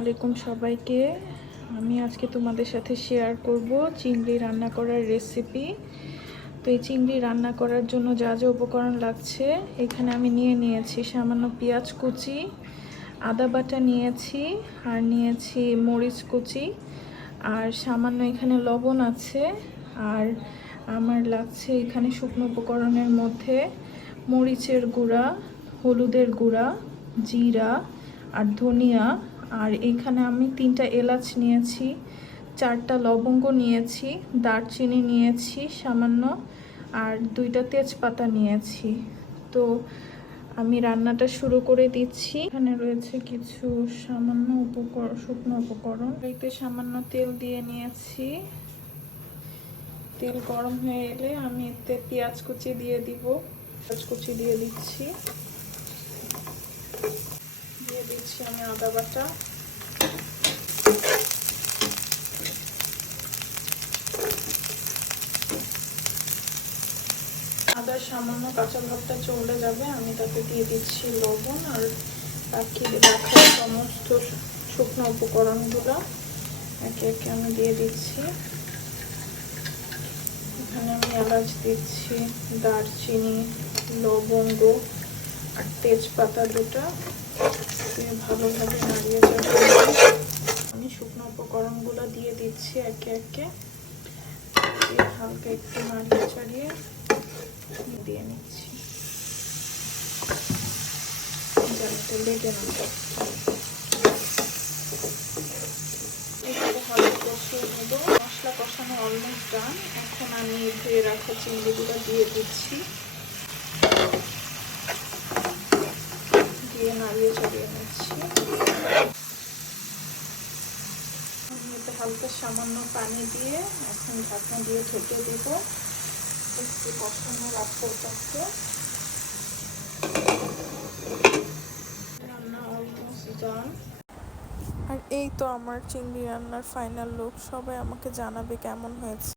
আলাইকুম সবাইকে। আমি আজকে তোমাদের সাথে শেয়ার করব চিংড়ি রান্না করার রেসিপি। তো এই চিংড়ি রান্না করার জন্য যা যা উপকরণ লাগছে এখানে আমি নিয়েছি সামান্য পেঁয়াজ কুচি, আদা বাটা নিয়েছি, আর নিয়েছি মরিচ কুচি, আর সামান্য এখানে লবণ আছে। আর আমার লাগছে এখানে শুকনো উপকরণের মধ্যে মরিচের গুঁড়া, হলুদের গুঁড়া, জিরা আর ধনিয়া। আর এখানে আমি 3টা এলাচ নিয়েছি, 4টা লবঙ্গ নিয়েছি, দারচিনি নিয়েছি সামান্য, আর 2টা তেজপাতা নিয়েছি। তো আমি রান্নাটা শুরু করে দিচ্ছি। এখানে রয়েছে কিছু সামান্য শুকনো উপকরণ। এতে সামান্য তেল দিয়ে নিয়েছি। তেল গরম হয়ে এলে আমি এতে পেঁয়াজ কুচি দিয়ে দিব। পেঁয়াজ কুচি দিয়ে দিচ্ছি। দিয়ে দিচ্ছি আমি আদা বাটা, আদার সামান্য কাঁচা ভাবটা চলে যাবে আমি তাতে দিয়ে দিচ্ছি লবণ আর বাকি রাখা সমস্ত শুকনো উপকরণগুলো একে একে আমি দিয়ে দিচ্ছি। এখানে আমি এলাচ দিচ্ছি, দারচিনি, লবঙ্গ আর তেজপাতা 2টা দিয়ে ভালোভাবে নাড়িয়ে চাড়িয়ে আমি শুকনো উপকরণগুলো দিয়ে দিচ্ছি একে একে। হালকা একটু নাড়িয়ে চাড়িয়ে দিয়ে নিচ্ছি যাতে লেগে না যায়। এভাবে হালকা কষিয়ে নেব। মশলা কষানো অলমোস্ট ডান। এখন আমি ধুয়ে রাখা চিংড়িগুলো দিয়ে দিচ্ছি, দিয়ে নাড়িয়ে চাড়িয়ে নিচ্ছি। আমি এতে হালকা সামান্য পানি দিয়ে এখন ঢাকনা দিয়ে ঢেকে দিব। একটু কষানো রাখবো তাকে। রান্না অলমোস্ট ডান। আর এই তো আমার চিংড়ি রান্নার ফাইনাল লুক। সবাই আমাকে জানাবে কেমন হয়েছে।